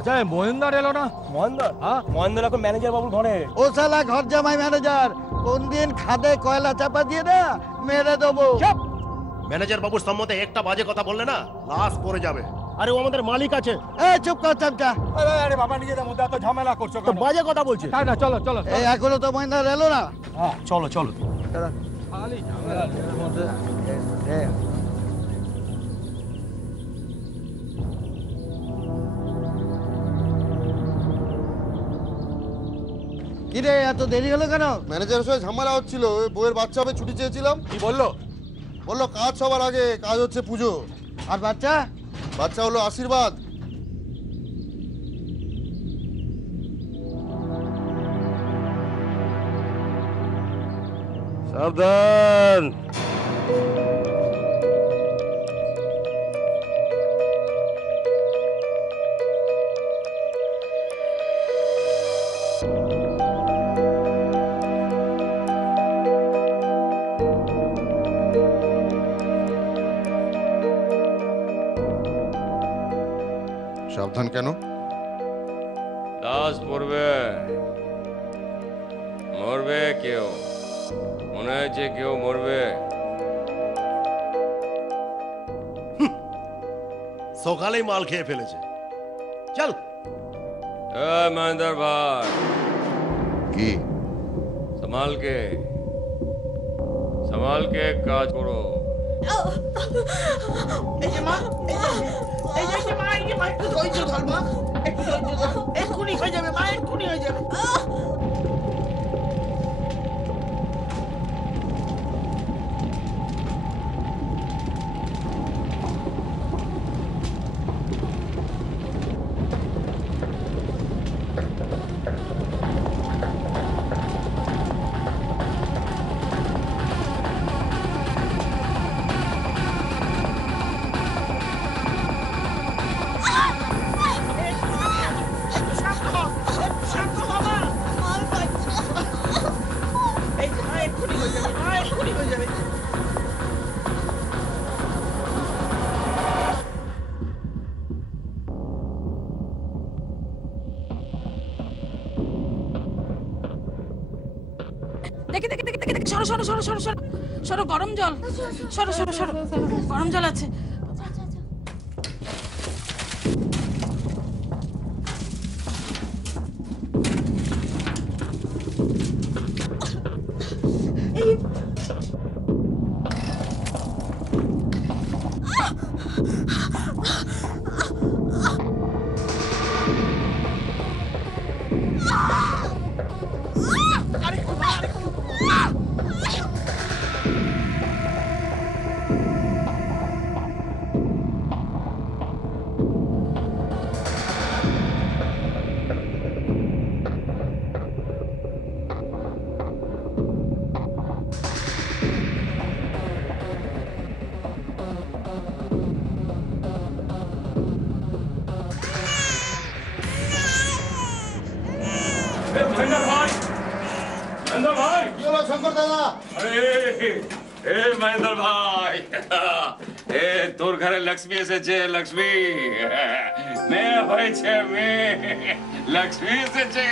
আচ্ছা মহেন্দার এলো না? মহেন্দার? হ্যাঁ মহেন্দার এখন ম্যানেজার বাবুর ঘরে। ও শালা ঘর জামাই ম্যানেজার, কোন দিন খাদে কয়লা চাপা দিয়ে না মেরে দেবো। ম্যানেজার বাবুর সম্মতে একটা বাজে কথা বললে না লাশ পড়ে যাবে। আরে ও আমাদের মালিক আছে। এই চুপ কর চামচা। আরে বাবা নিজেদের মধ্যে এত ঝামেলা করছো তো বাজে কথা বলছে। তাই না, চলো চলো। এই এখনো তো মহেন্দার এলো না। হ্যাঁ চলো চলো। খালি ঝামেলা নিজেদের মধ্যে। কিরে এত দেরি হলো কেন? ম্যানেজারের সঙ্গে ঝামেলা হচ্ছিল, ওই বউয়ের বাচ্চা হবে, ছুটি চেয়েছিলাম। কি বললো? বললো কাজ সবার আগে, কাজ হচ্ছে পুজো। আর বাচ্চা? বাচ্চা হলো আশীর্বাদ। সাবধান। সাবধান কেন? লাশ পড়বে, মরবে কেউ, মনে হয়েছে কেউ মরবে। সকালেই মাল খেয়ে ফেলেছে। চল মহেন্দ্র ভাই, কি संभाल के কাজ করো। এই যে মা, এই যে মা, এই যে মা, একটু ধৈর্য ধর মা, একটু ধৈর্য ধর, এক্ষুনি হয়ে যাবে মা, এক্ষুনি হয়ে যাবে। সরো গরম জল, সরো সরো সরো, গরম জল আছে। শঙ্কর দাদা, মহেন্দ্র ভাই, তোর ঘরে লক্ষ্মী এসেছে। লক্ষ্মী মেয়ে হয়েছে, মেয়ে লক্ষ্মী এসেছে।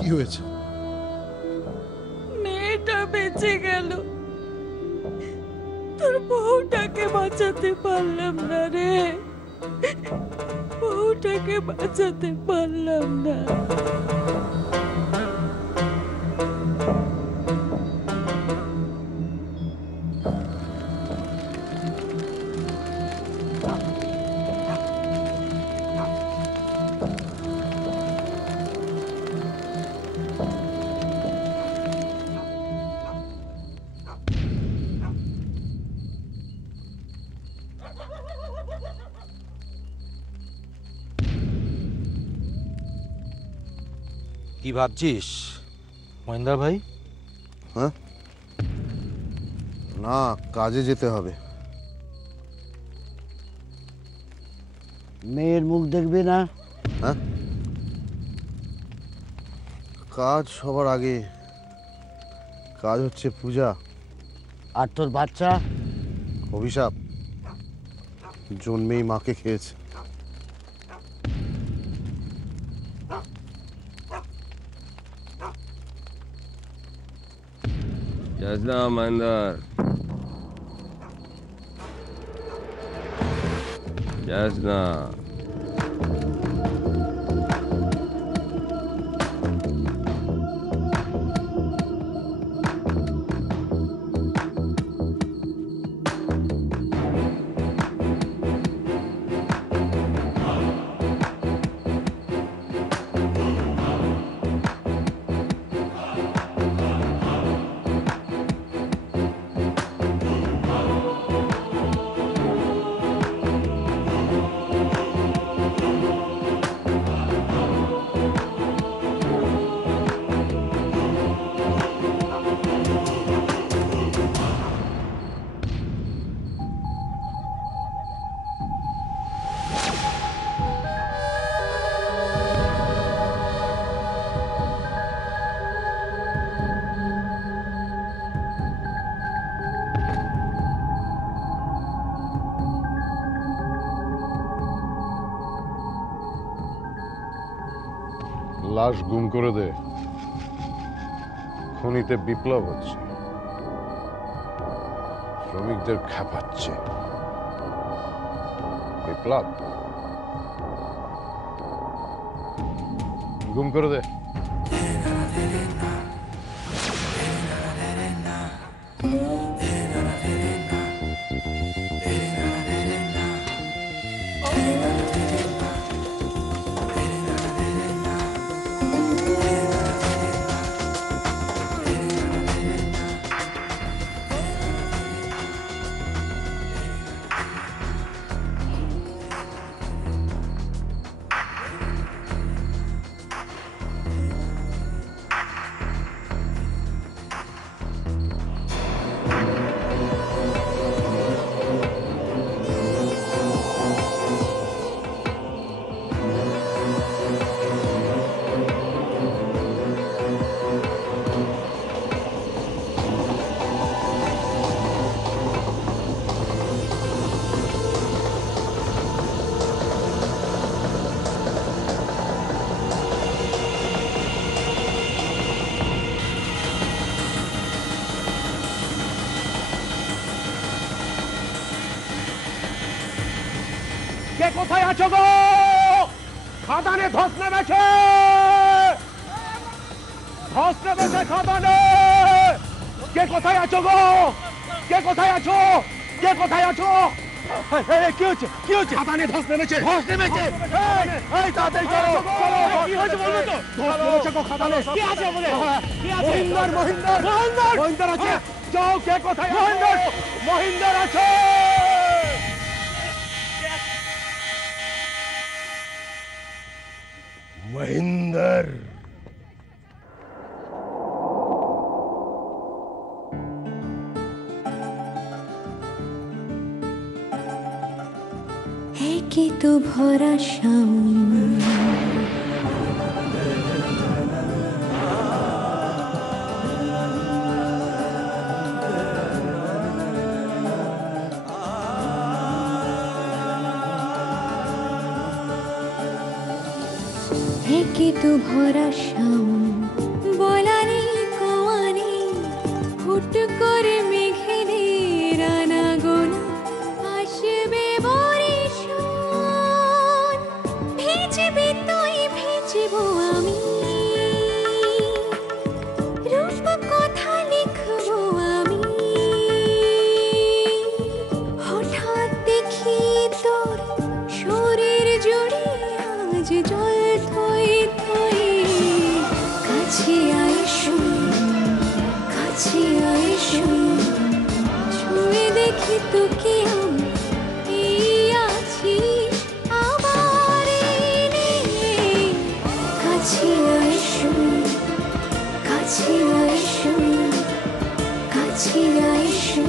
কি হয়েছে? মেয়েটা বেঁচে গেল, তোর বউটাকে বাঁচাতে পারলাম না রে, বউটাকে বাঁচাতে পারলাম না। কি ভাবছিস মহেন্দ্র ভাই? হ্যাঁ, না, কাজে যেতে হবে। মেয়ের মুখ দেখবি না? হ্যাঁ, কাজ সবার আগে। কাজ হচ্ছে পূজা। আর তোর বাচ্চা? অভিশাপ জন্মেই মাকে খেয়েছে। যাস না মহেন্দ্র, যাস না। লাশ গুম করে দে। খনিতে বিপ্লব হচ্ছে, শ্রমিকদের খেপাচ্ছে। বিপ্লব, গুম করে দে। কে কোথায় আছো গো? খাদানে ধস নেমেছে, ধস নেমেছে খাদানে। কে কোথায় আছো গো? কে কোথায় আছো? কে কোথায় আছো? কি হচ্ছে? কি হচ্ছে? খাদানে ধস নেমেছে, ধস নেমেছে। এই তাড়াতাড়ি চলো, চলো। কি হয়েছে বলবে তো? ধস নেমেছে গো খাদানে। কি আছে বলে? কি আছে? মহিন্দর আছে। যাও, কে কোথায়? মহিন্দর আছে। মহিন্দর, কি তো ভরা শাওন কি তো ভরা শাওন বলারে কোয়ারে হুট করে মেঘেদের আনাগোনা আসবে বরিশান ভিজবে তুই ভিজব আমি রূপ কথা লিখব আমি হঠাৎ দেখি তোর শরীর জুড়ে আজ জল থই থই কাছে আইসো কাছে আইসো ছুঁয়ে দেখি তোকে আমি আছি আবার কাছে আইসো কাছে আইসো কাছে আইসো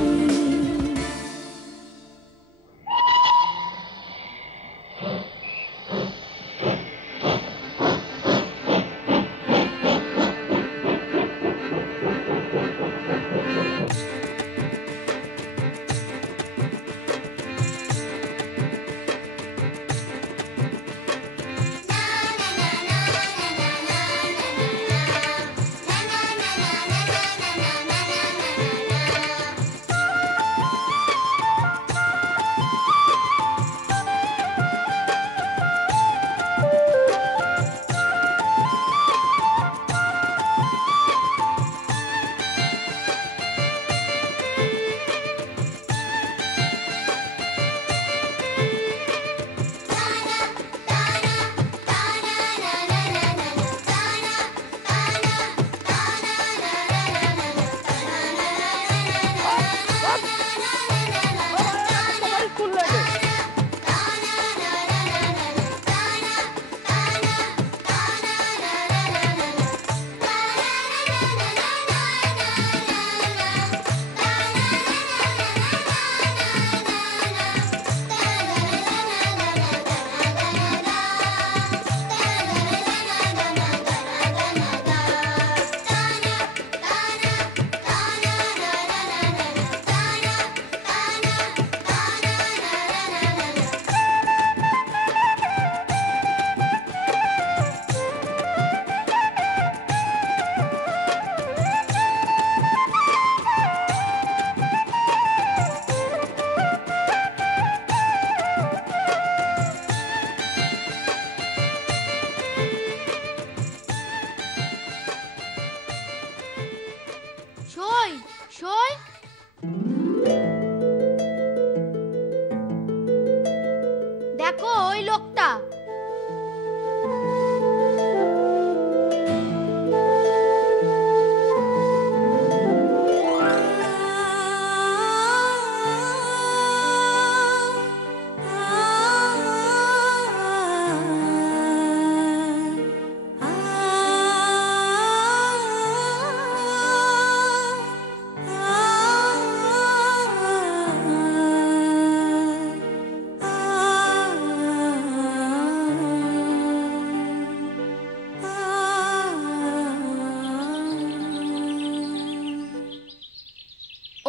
দেখো ওই লোকটা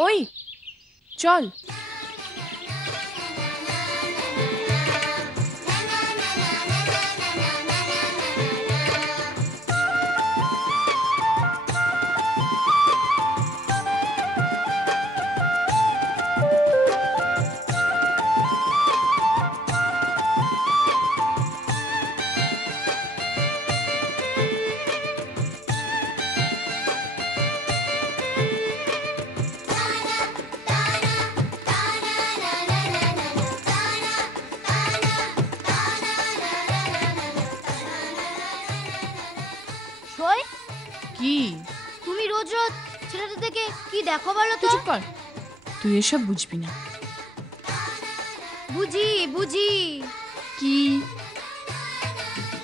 ওই চল কি তুমি রোজ রোজ ছেলেটা থেকে কি দেখো বলো তো? চুপ কর, তুই এসব বুঝবি না। বুঝি বুঝি। কি?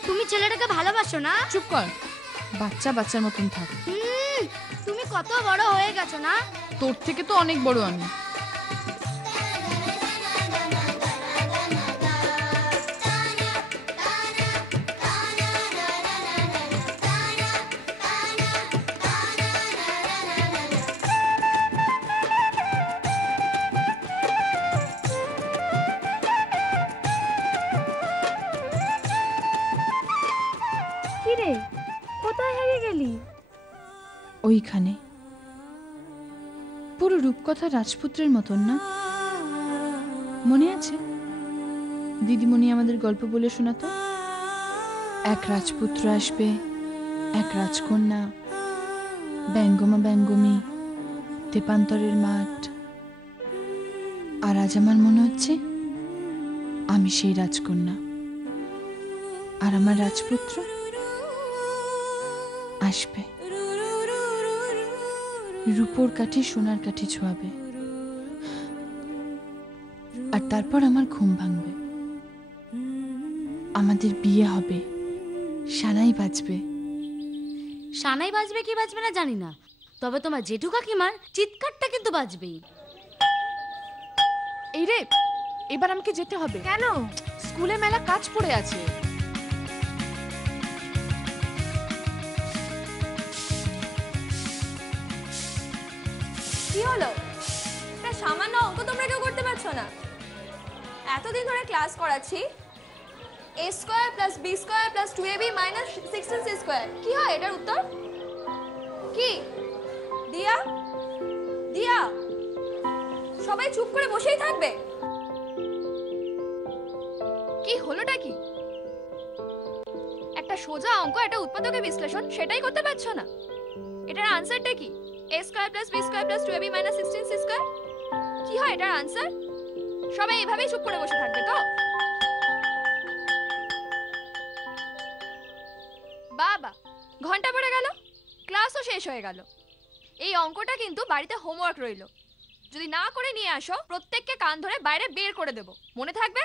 তুমি ছেলেটাকে ভালোবাসো না? চুপ কর, বাচ্চা বাচ্চার মতন থাক। তুমি কত বড় হয়ে গেছো না? তোর থেকে তো অনেক বড় আমি। ওইখানে পুরো রূপকথা রাজপুত্রের মতন না? মনে আছে দিদিমণি আমাদের গল্প বলে শোনাতো? এক রাজপুত্র আসবে, এক রাজকন্যা, ব্যঙ্গমা ব্যঙ্গমী, তেপান্তরের মাঠ। আর আজ আমার মনে হচ্ছে আমি সেই রাজকন্যা, আর আমার রাজপুত্র আসবে, রূপোর কাঠি সোনার কাঠি ছোঁয়াবে, আর তারপর আমার ঘুম ভাঙবে, আমাদের বিয়ে হবে, সানাই বাজবে। সানাই বাজবে কি বাজবে না জানি না, তবে তোমার জেঠু কাকিমার চিৎকারটা কিন্তু বাজবেই। এই রে, এবার আমাকে যেতে হবে। কেন? স্কুলে মেলা কাজ পড়ে আছে। কি হলো? একটা সামান্য অঙ্ক তোমরা কেউ করতে পারছো না? এতদিন ধরে ক্লাস করাচ্ছি, a square plus b square plus 2ab minus 16c square কি হয় এটার উত্তর? কি দিয়া? দিয়া সবাই চুপ করে বসেই থাকবে? কি হলোটা কি? একটা সোজা অঙ্ক, একটা উৎপাদকের বিশ্লেষণ, সেটাই করতে পারছো না? এটার আনসারটা কি? a square plus b square plus 2ab minus 16c square কি হয় এটার আনসার? সবাই এভাবেই চুপ করে বসে থাকবে তো? বাবা, ঘন্টা পড়ে গেল, ক্লাসও শেষ হয়ে গেল। এই অঙ্কটা কিন্তু বাড়িতে হোমওয়ার্ক রইল, যদি না করে নিয়ে আসো প্রত্যেককে কান ধরে বাইরে বের করে দেব, মনে থাকবে?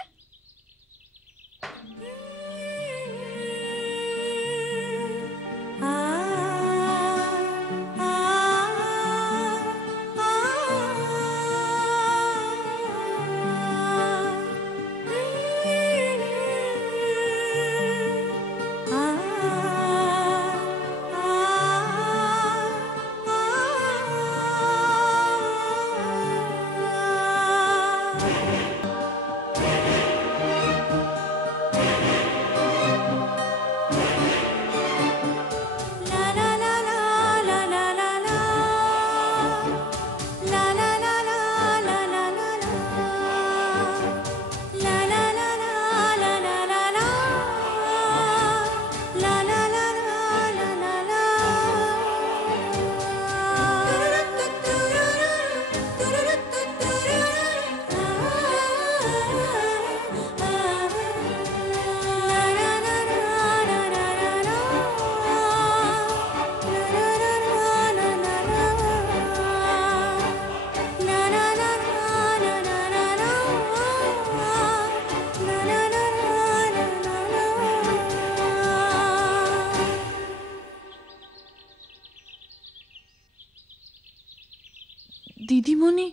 দিদিমণি,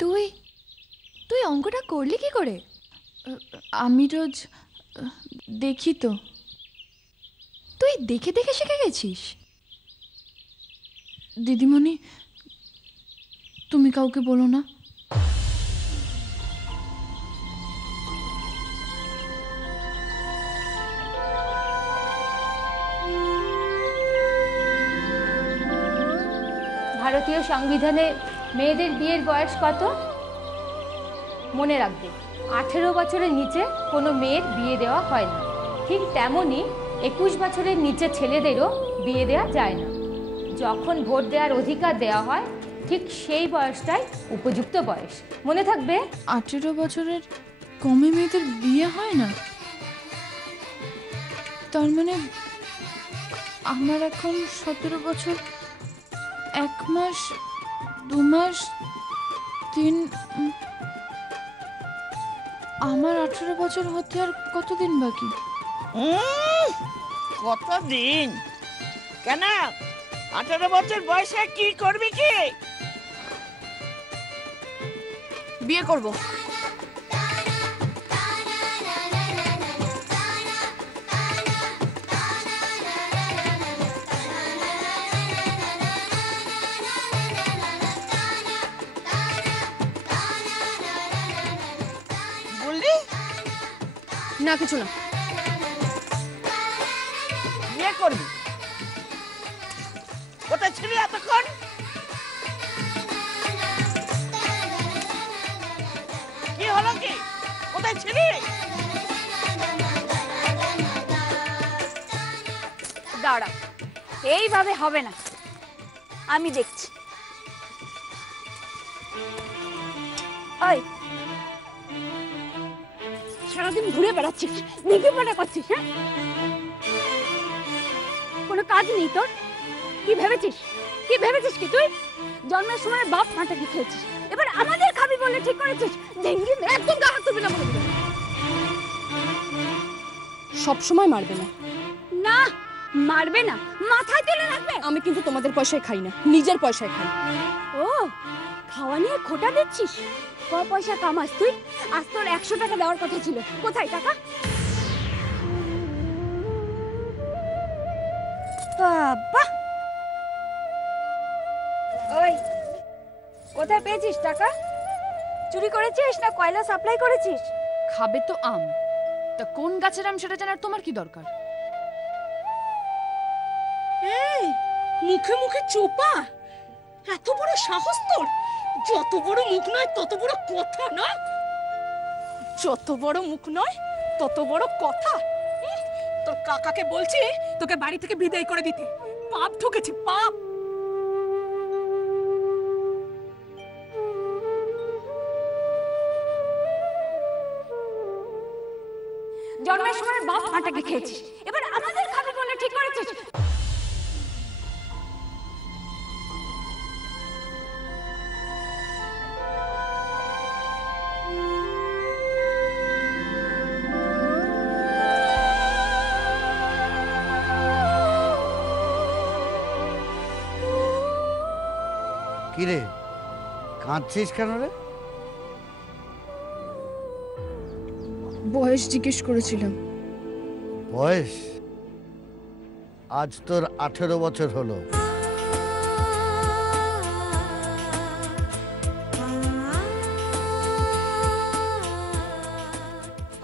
তুই তুই অঙ্কটা করলি কি করে? আমি রোজ দেখি তো। তুই দেখে দেখে শিখে গেছিস? দিদিমণি, তুমি কাউকে বলো না। ভারতীয় সংবিধানে মেয়েদের বিয়ের বয়স কত? মনে রাখবে, 18 বছরের নিচে কোনো মেয়ের বিয়ে দেওয়া হয় না। ঠিক তেমনই 21 বছরের নিচে ছেলেদেরও বিয়ে দেওয়া যায় না। যখন ভোট দেওয়ার অধিকার দেওয়া হয় ঠিক সেই বয়সটাই উপযুক্ত বয়স, মনে থাকবে। 18 বছরের কমে মেয়েদের বিয়ে হয় না? তার মানে আমার এখন 17 বছর 1 মাস 2 মাস 3, আমার 18 বছর হতে আর কতদিন বাকি? কতদিন কেন? 18 বছর বয়সে কি করবি? কি বিয়ে করব। বললি না, কিছু না। বিয়ে করবি? কোথায় ছিলি এতক্ষণ? কি হলো কি? কোথায় ছিলি? দাঁড়া, এইভাবে হবে না, আমি দেখছি। ওই সারাদিন ঘুরে বেড়াচ্ছিস, দেখে পড়া করছিস, হ্যাঁ? কোনো কাজ নেই তোর? কি ভেবেছিস কি তুই? জন্মের সময় বাপ মাটাকে খেয়েছিস, এবার আমাদের খাবি বলে ঠিক করেছিস? ডেঙ্গি একদম গা হাত তুলবি না বলে দিলাম। সব সময় মারবে না। না মারবে না, মাথায় তেলে রাখবে। আমি কিন্তু তোমাদের পয়সায় খাই না, নিজের পয়সায় খাই। ও খাওয়া নিয়ে খোটা দিচ্ছিস? ক পয়সা কামাস তুই? আজ তোর 100 টাকা দেওয়ার কথা ছিল, কোথায় টাকা? বাবা, ওই কোথায় পেয়েছিস টাকা? চুরি করেছিস না কয়লা সাপ্লাই করেছিস? খাবে তো আম, তা কোন গাছের আম সেটা জানার তোমার কি দরকার? এই মুখে মুখে চোপা, এত বড় সাহস তোর! যত বড় মুখ নয় তত বড় কথা না? যত বড় মুখ নয় তত বড় কথা? তোর কাকাকে বলছি তোকে বাড়ি থেকে বিদায় করে দিতে। পাপ ঢুকেছে, পাপ। জন্মের সময় বাপ মাটাকে খেয়েছিস, এবার আমাদের খাবি বলে ঠিক করেছিস? কিরে কাঁদছিস কেন রে? বয়স জিজ্ঞেস করেছিলাম। বয়স? আজ তোর 18 বছর হলো।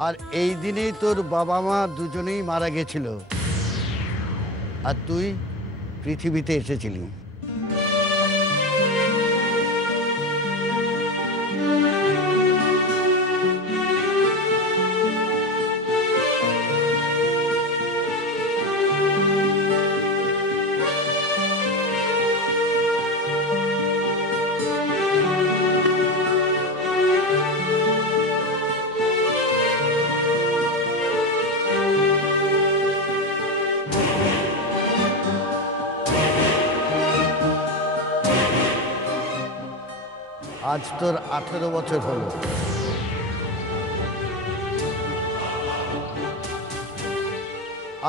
আর এই দিনেই তোর বাবা মা দুজনেই মারা গেছিল, আর তুই পৃথিবীতে এসেছিলি। আজ তোর 18 বছর হলো।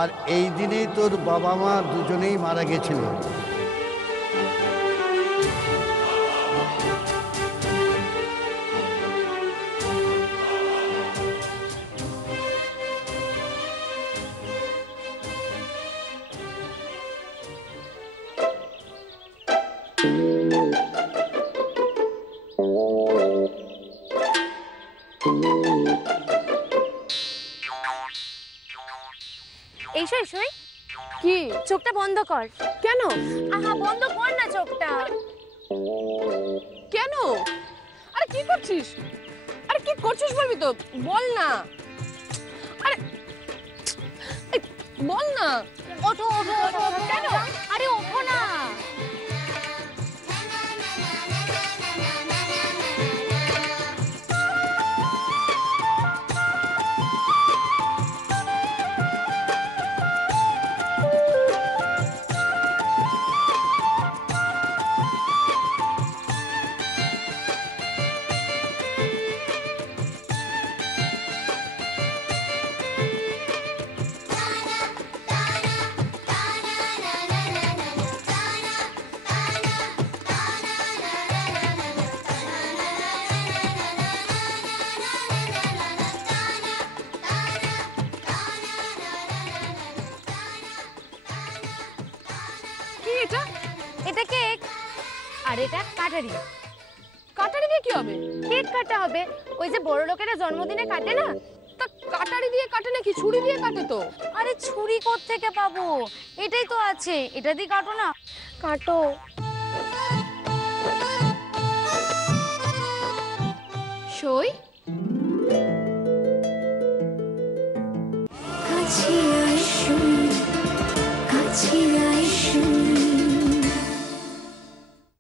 আর এই দিনেই তোর বাবা মা দুজনেই মারা গেছিল। কি চোখটা বন্ধ কর। কেন? আহা বন্ধ কর না চোখটা। কেন? আরে কি করছিস? আরে কি করছিস বলবি তো, বল না। আরে বল না। ওঠো ওঠো ওঠো। কেন? আরে ওঠো না। এটা কেক আর এটা কাটারি। কাটারি দিয়ে কি হবে? কেক কাটা হবে, ওই যে বড় লোকেরা জন্মদিনে কাটে না। তা ওটা কাটারি দিয়ে কাটে নাকি ছুরি দিয়ে কাটে তো? আরে ছুরি কোত্থেকে পাবো, এটাই তো আছে, এটা দিয়ে কাটো না। কাটো। সই